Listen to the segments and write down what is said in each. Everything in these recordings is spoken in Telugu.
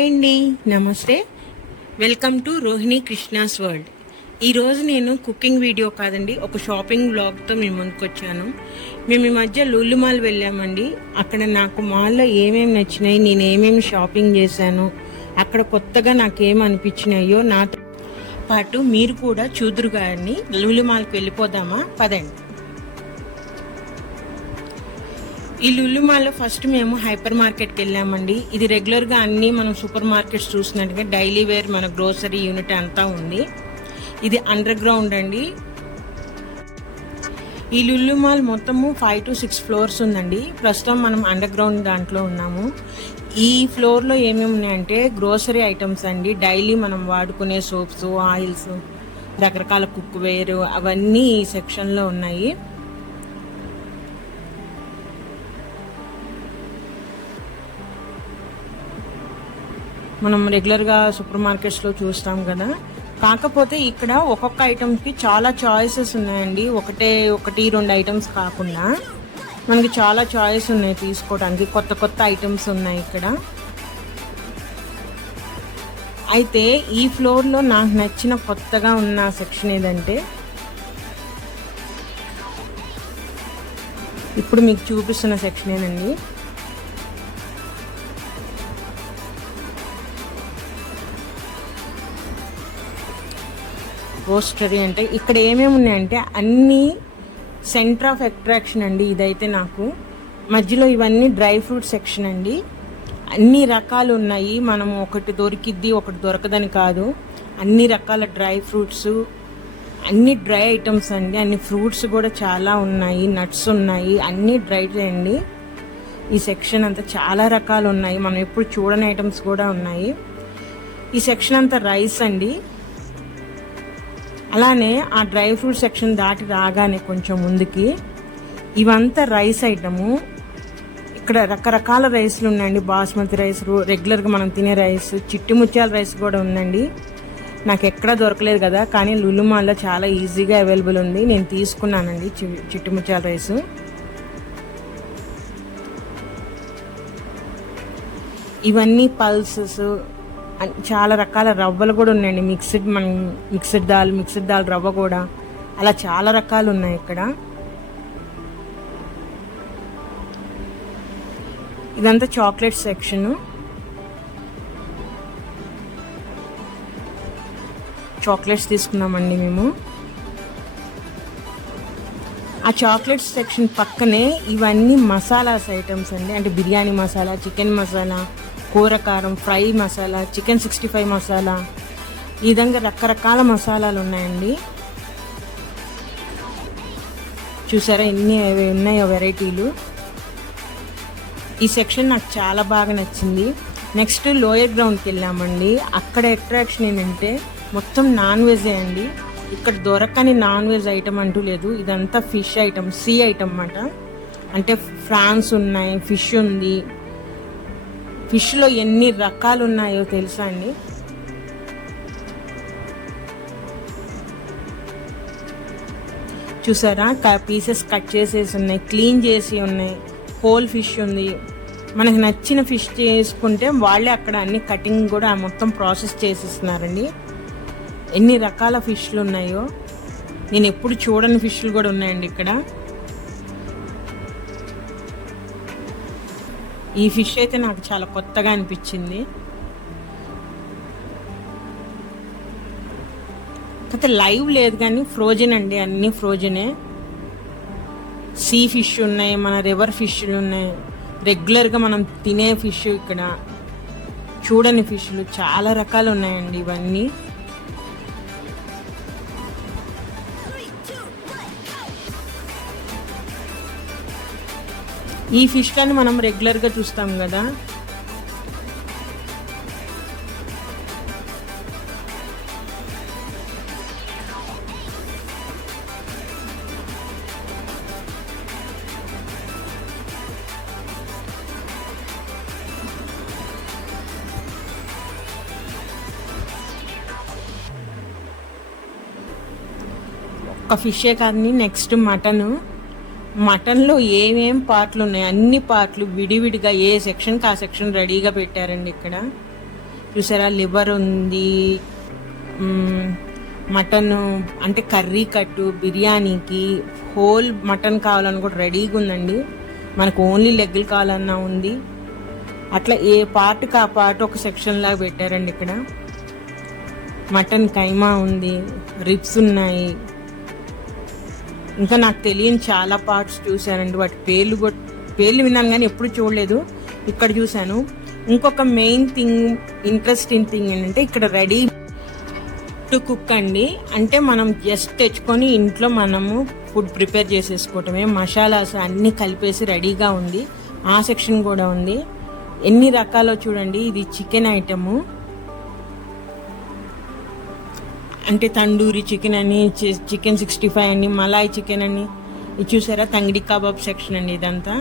హాయ్ అండి, నమస్తే. Welcome to Rohini Krishna's world. ఈరోజు నేను కుకింగ్ వీడియో కాదండి, ఒక షాపింగ్ వ్లాగ్తో మేము ముందుకు వచ్చాను. మేము ఈ మధ్య లులు మాల్ వెళ్ళామండి. అక్కడ నాకు మాల్లో ఏమేమి నచ్చినాయి, నేను ఏమేమి షాపింగ్ చేశాను, అక్కడ కొత్తగా నాకేం అనిపించినాయో నాతో పాటు మీరు కూడా చూదురు గారిని. లులు మాల్కి వెళ్ళిపోదామా, పదండి. ఈ లులు మాల్లో ఫస్ట్ మేము హైపర్ మార్కెట్కి వెళ్ళామండి. ఇది రెగ్యులర్గా అన్నీ మనం సూపర్ మార్కెట్స్ చూసినట్టుగా డైలీ వేర్ మన గ్రోసరీ యూనిట్ అంతా ఉంది. ఇది అండర్ గ్రౌండ్ అండి. ఈ లులు మాల్ మొత్తము 5 to 6 ఫ్లోర్స్ ఉందండి. ప్రస్తుతం మనం అండర్ గ్రౌండ్ దాంట్లో ఉన్నాము. ఈ ఫ్లోర్లో ఏమేమి ఉన్నాయంటే గ్రోసరీ ఐటమ్స్ అండి. డైలీ మనం వాడుకునే సోప్స్, ఆయిల్స్, రకరకాల కుక్ వేర్ అవన్నీ ఈ సెక్షన్లో ఉన్నాయి. మనం రెగ్యులర్గా సూపర్ మార్కెట్స్లో చూస్తాం కదా, కాకపోతే ఇక్కడ ఒక్కొక్క ఐటమ్కి చాలా చాయిసెస్ ఉన్నాయండి. ఒకటి 2 ఐటమ్స్ కాకుండా మనకి చాలా చాయిస్ ఉన్నాయి తీసుకోవడానికి. కొత్త కొత్త ఐటమ్స్ ఉన్నాయి ఇక్కడ. అయితే ఈ ఫ్లోర్లో నాకు నచ్చిన కొత్తగా ఉన్న సెక్షన్ ఏదంటే, ఇప్పుడు మీకు చూపిస్తున్న సెక్షన్ ఏనండి. రోస్టరీ అంటే ఇక్కడ ఏమేమి ఉన్నాయంటే అన్నీ సెంటర్ ఆఫ్ అట్రాక్షన్ అండి. ఇదైతే నాకు మధ్యలో ఇవన్నీ డ్రై ఫ్రూట్ సెక్షన్ అండి. అన్ని రకాలు ఉన్నాయి. మనం ఒకటి దొరికిద్ది ఒకటి దొరకదని కాదు, అన్ని రకాల డ్రై ఫ్రూట్స్, అన్ని డ్రై ఐటమ్స్ అండి. అన్ని ఫ్రూట్స్ కూడా చాలా ఉన్నాయి, నట్స్ ఉన్నాయి, అన్నీ డ్రై అండి. ఈ సెక్షన్ అంతా చాలా రకాలు ఉన్నాయి, మనం ఎప్పుడు చూడని ఐటమ్స్ కూడా ఉన్నాయి. ఈ సెక్షన్ అంతా రైస్ అండి. అలానే ఆ డ్రై ఫ్రూట్ సెక్షన్ దాటి రాగానే కొంచెం ముందుకి ఇవంతా రైస్ ఐటము. ఇక్కడ రకరకాల రైస్లు ఉన్నాయండి. బాస్మతి రైస్, రెగ్యులర్గా మనం తినే రైస్, చిట్టి ముత్యాల రైస్ కూడా ఉందండి. నాకు ఎక్కడా దొరకలేదు కదా, కానీ లులు మాల్లో చాలా ఈజీగా అవైలబుల్ ఉంది. నేను తీసుకున్నానండి చిట్టి ముత్యాల రైస్. ఇవన్నీ పల్సెస్, చాలా రకాల రవ్వలు కూడా ఉన్నాయండి. మిక్స్డ్ దాల్ రవ్వ కూడా, అలా చాలా రకాలు ఉన్నాయి ఇక్కడ. ఇదంతా చాక్లెట్ సెక్షన్. చాక్లెట్స్ తీసుకున్నామండి మేము. ఆ చాక్లెట్స్ సెక్షన్ పక్కనే ఇవన్నీ మసాలాస్ ఐటమ్స్ అండి. అంటే బిర్యానీ మసాలా, చికెన్ మసాలా, కూరకారం, ఫ్రై మసాలా, చికెన్ 65 మసాలా, ఈ విధంగా రకరకాల మసాలాలు ఉన్నాయండి. చూసారా ఎన్ని ఉన్నాయో వెరైటీలు. ఈ సెక్షన్ నాకు చాలా బాగా నచ్చింది. నెక్స్ట్ లోయర్ గ్రౌండ్కి వెళ్ళామండి. అక్కడ అట్రాక్షన్ ఏంటంటే మొత్తం నాన్ వెజే అండి. ఇక్కడ దొరకని నాన్ వెజ్ ఐటమ్ అంటూ లేదు. ఇదంతా ఫిష్ ఐటమ్, సీ ఐటమ్ అన్నమాట. అంటే ఫ్రాన్స్ ఉన్నాయి, ఫిష్ ఉంది. ఫిష్లో ఎన్ని రకాలు ఉన్నాయో తెలుసా అండి. చూసారా, పీసెస్ కట్ చేసేసి ఉన్నాయి, క్లీన్ చేసి ఉన్నాయి. హోల్ ఫిష్ ఉంది. మనకు నచ్చిన ఫిష్ చేసుకుంటే వాళ్ళే అక్కడ అన్ని కటింగ్ కూడా మొత్తం ప్రాసెస్ చేసేస్తున్నారండి. ఎన్ని రకాల ఫిష్లు ఉన్నాయో, నేను ఎప్పుడు చూడని ఫిష్లు కూడా ఉన్నాయండి ఇక్కడ. ఈ ఫిష్ అయితే నాకు చాలా కొత్తగా అనిపించింది. అయితే లైవ్ లేదు కానీ ఫ్రోజన్ అండి, అన్నీ ఫ్రోజనే. సీ ఫిష్ ఉన్నాయి, మన రివర్ ఫిష్లు ఉన్నాయి, రెగ్యులర్గా మనం తినే ఫిష్, ఇక్కడ చూడని ఫిష్లు చాలా రకాలు ఉన్నాయండి. ఇవన్నీ ఈ ఫిష్లని మనం రెగ్యులర్గా చూస్తాం కదా. ఒక ఫిషే కాదని నెక్స్ట్ మటన్లో ఏమేం పార్ట్లు ఉన్నాయి, అన్ని పార్ట్లు విడివిడిగా ఏ సెక్షన్కి ఆ సెక్షన్ రెడీగా పెట్టారండి ఇక్కడ. చూసారా, లివర్ ఉంది, మటన్ అంటే కర్రీ కట్టు, బిర్యానీకి హోల్ మటన్ కావాలని కూడా రెడీగా ఉందండి. మనకు ఓన్లీ లెగ్లు కావాలన్నా ఉంది. అట్లా ఏ పార్ట్కి ఆ పార్ట్ ఒక సెక్షన్ లాగా పెట్టారండి. ఇక్కడ మటన్ కైమా ఉంది, రిబ్స్ ఉన్నాయి, ఇంకా నాకు తెలియని చాలా పార్ట్స్ చూశానండి. వాటి పేర్లు విన్నాను కానీ ఎప్పుడు చూడలేదు, ఇక్కడ చూశాను. ఇంకొక మెయిన్ థింగ్, ఇంట్రెస్టింగ్ థింగ్ ఏంటంటే ఇక్కడ రెడీ టు కుక్ అండి. అంటే మనం జస్ట్ తెచ్చుకొని ఇంట్లో మనము ఫుడ్ ప్రిపేర్ చేసేసుకోవటమే. మసాలాస్ అన్నీ కలిపేసి రెడీగా ఉంది. ఆ సెక్షన్ కూడా ఉంది. ఎన్ని రకాలో చూడండి. ఇది చికెన్ ఐటము, అంటే తండూరి చికెన్ అని, చికెన్ 65 అని, మలాయ్ చికెన్ అని. ఇది చూసారా, తంగిడి కబాబ్ సెక్షన్ అండి ఇదంతా.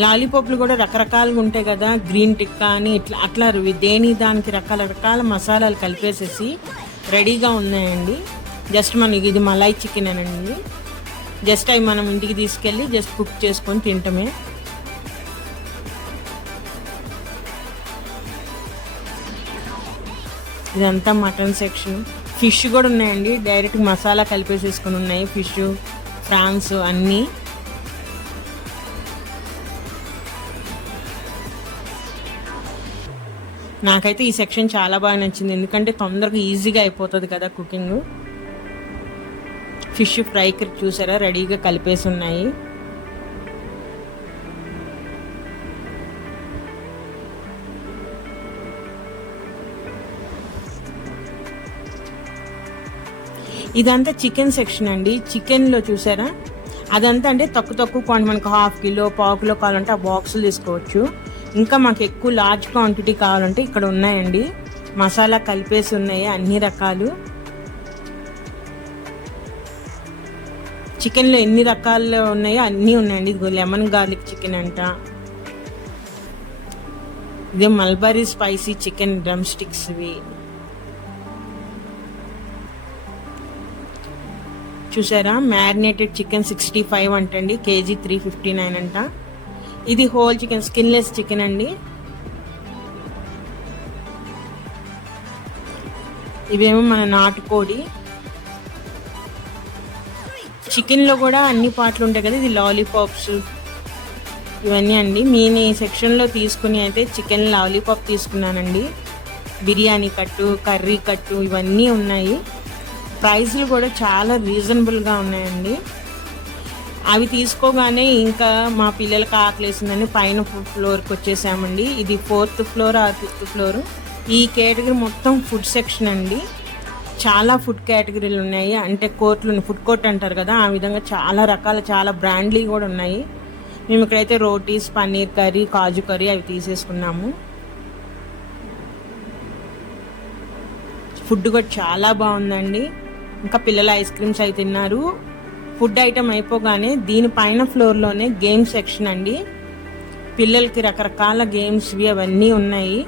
లాలీపాప్లు కూడా రకరకాలుగా ఉంటాయి కదా, గ్రీన్ టిక్కా అని అట్లా దేని దానికి రకాల మసాలాలు కలిపేసేసి రెడీగా ఉన్నాయండి. జస్ట్ మనకి ఇది మలాయ్ చికెన్ అనండి. జస్ట్ అవి మనం ఇంటికి తీసుకెళ్ళి జస్ట్ కుక్ చేసుకొని తింటమే. ఇదంతా మటన్ సెక్షన్. ఫిష్ కూడా ఉన్నాయండి, డైరెక్ట్ మసాలా కలిపేసేసుకొని ఉన్నాయి. ఫిష్, ఫ్రాన్స్ అన్నీ. నాకైతే ఈ సెక్షన్ చాలా బాగా నచ్చింది, ఎందుకంటే తొందరగా ఈజీగా అయిపోతుంది కదా కుకింగ్. ఫిష్ ఫ్రైకి చూసారా రెడీగా కలిపేసి ఉన్నాయి. ఇదంతా చికెన్ సెక్షన్ అండి. చికెన్లో చూసారా, అదంతా అంటే తక్కువ క్వాంటిటీ, మనకు 1/2 కిలో 1/4 కిలో కావాలంటే ఆ బాక్సులు తీసుకోవచ్చు. ఇంకా మాకు ఎక్కువ లార్జ్ క్వాంటిటీ కావాలంటే ఇక్కడ ఉన్నాయండి, మసాలా కలిపేసి ఉన్నాయి అన్ని రకాలు. చికెన్లో ఎన్ని రకాలు ఉన్నాయో అన్నీ ఉన్నాయండి. ఇదిగో లెమన్ గార్లిక్ చికెన్ అంట, ఇదే mulberry spicy chicken drum sticks ఇవి చూసారా. మ్యారినేటెడ్ చికెన్ 65 అంటండి, కేజీ 359 అంట. ఇది హోల్ చికెన్, స్కిన్లెస్ చికెన్ అండి. ఇవేమో మన నాటుకోడి. చికెన్లో కూడా అన్ని పార్ట్లు ఉంటాయి కదా, ఇది లాలీపాప్స్ ఇవన్నీ అండి. నేను ఈ సెక్షన్లో తీసుకుని అయితే చికెన్ లాలీపాప్ తీసుకున్నానండి. బిర్యానీ కట్టు, కర్రీ కట్టు ఇవన్నీ ఉన్నాయి. ప్రైస్లు కూడా చాలా రీజనబుల్గా ఉన్నాయండి. అవి తీసుకోగానే ఇంకా మా పిల్లలకి ఆకలేసిందని పైన ఫ్లోర్కి వచ్చేసామండి. ఇది 4th floor or 5th floor. ఈ కేటగిరీ మొత్తం ఫుడ్ సెక్షన్ అండి. చాలా ఫుడ్ కేటగిరీలు ఉన్నాయి, అంటే కోర్టులు, ఫుడ్ కోర్ట్ అంటారు కదా, ఆ విధంగా చాలా రకాల చాలా బ్రాండ్లు కూడా ఉన్నాయి. మేము ఇక్కడైతే రోటీస్, పన్నీర్ కర్రీ, కాజు కర్రీ అవి తీసేసుకున్నాము. ఫుడ్ కూడా చాలా బాగుందండి. ఇంకా పిల్లలు ఐస్ క్రీమ్స్ అవి తిన్నారు. ఫుడ్ ఐటమ్ అయిపోగానే దీనిపైన ఫ్లోర్లోనే గేమ్ సెక్షన్ అండి. పిల్లలకి రకరకాల గేమ్స్వి అవన్నీ ఉన్నాయి.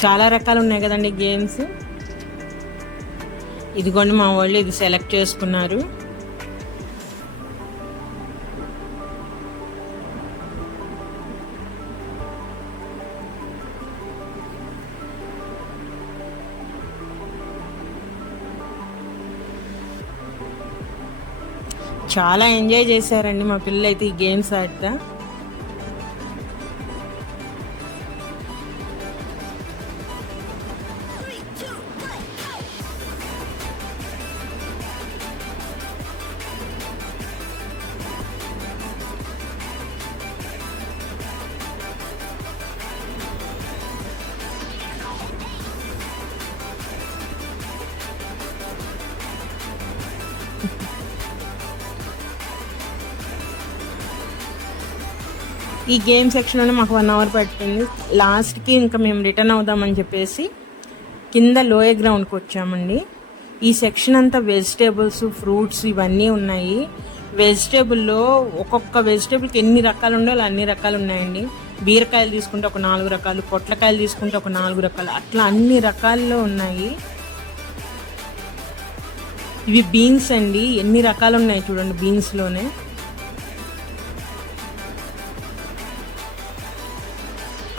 చాలా రకాలు ఉన్నాయి కదండి గేమ్స్. ఇదిగోండి మా వాళ్ళు ఇది సెలెక్ట్ చేసుకున్నారు. చాలా ఎంజాయ్ చేశారండి మా పిల్లలు అయితే ఈ గేమ్స్ ఆడతా. ఈ గేమ్ సెక్షన్లోనే మాకు 1 అవర్ పట్టింది. లాస్ట్కి ఇంకా మేము రిటర్న్ అవుదామని చెప్పేసి కింద లోయర్ గ్రౌండ్కి వచ్చామండి. ఈ సెక్షన్ అంతా వెజిటేబుల్స్, ఫ్రూట్స్ ఇవన్నీ ఉన్నాయి. వెజిటేబుల్లో ఒక్కొక్క వెజిటేబుల్కి ఎన్ని రకాలు ఉండాలో అన్ని రకాలు ఉన్నాయండి. బీరకాయలు తీసుకుంటే ఒక 4 రకాలు, పొట్లకాయలు తీసుకుంటే ఒక 4 రకాలు, అట్లా అన్ని రకాల్లో ఉన్నాయి. ఇవి బీన్స్ అండి, ఎన్ని రకాలు ఉన్నాయి చూడండి బీన్స్లోనే.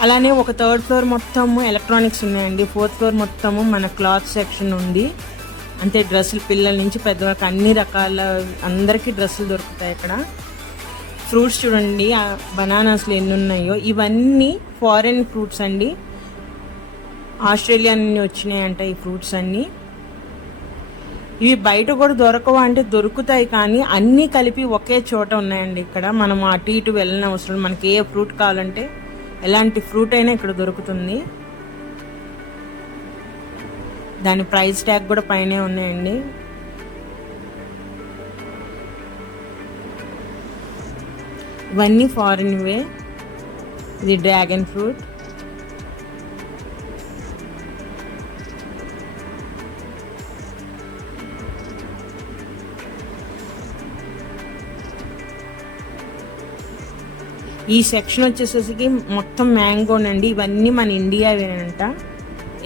అలానే ఒక 3rd ఫ్లోర్ మొత్తము ఎలక్ట్రానిక్స్ ఉన్నాయండి. 4th ఫ్లోర్ మొత్తము మన క్లాత్ సెక్షన్ ఉంది. అంతే, డ్రెస్సులు పిల్లల నుంచి పెద్దవాళ్ళకి అన్ని రకాల అందరికీ డ్రెస్సులు దొరుకుతాయి ఇక్కడ. ఫ్రూట్స్ చూడండి, బనానాస్లు ఎన్ని ఉన్నాయో. ఇవన్నీ ఫారెన్ ఫ్రూట్స్ అండి, ఆస్ట్రేలియా నుండి వచ్చినాయంట ఈ ఫ్రూట్స్ అన్నీ. ఇవి బయట కూడా దొరకవా అంటే దొరుకుతాయి, కానీ అన్నీ కలిపి ఒకే చోట ఉన్నాయండి ఇక్కడ. మనం అటు ఇటు వెళ్ళని అవసరం, మనకి ఏ ఫ్రూట్ కావాలంటే ఎలాంటి ఫ్రూట్ అయినా ఇక్కడ దొరుకుతుంది. దాని ప్రైస్ ట్యాగ్ కూడా పైనే ఉన్నాయండి. ఇవన్నీ ఫారిన్ వే. ఇది డ్రాగన్ ఫ్రూట్. ఈ సెక్షన్ వచ్చేసేసి మొత్తం మ్యాంగోనండి. ఇవన్నీ మన ఇండియావేనంట.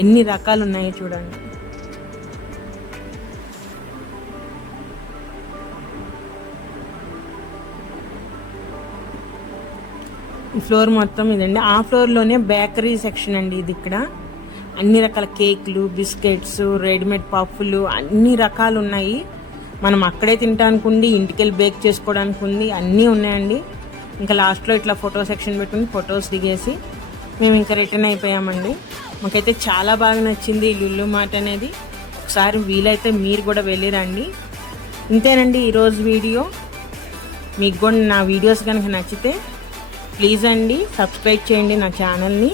ఎన్ని రకాలు ఉన్నాయో చూడండి. ఈ ఫ్లోర్ మొత్తం ఇదండి. ఆ ఫ్లోర్లోనే బేకరీ సెక్షన్ అండి ఇది. ఇక్కడ అన్ని రకాల కేక్లు, బిస్కెట్స్, రెడీమేడ్ పఫ్లు అన్ని రకాలు ఉన్నాయి. మనం అక్కడే తినడానికి ఉంది, ఇంటికి వెళ్ళి బేక్ చేసుకోవడానికి ఉంది, అన్నీ ఉన్నాయండి. ఇంకా లాస్ట్లో ఇట్లా ఫోటో సెక్షన్ పెట్టుకుని ఫొటోస్ దిగేసి మేము ఇంకా రిటర్న్ అయిపోయామండి. మాకైతే చాలా బాగా నచ్చింది ఈ లులు మార్ట్ అనేది. ఒకసారి వీలైతే మీరు కూడా వెళ్ళిరండి. ఇంతేనండి ఈరోజు వీడియో. మీకు కూడా నా వీడియోస్ కనుక నచ్చితే ప్లీజ్ అండి సబ్స్క్రైబ్ చేయండి నా ఛానల్ని.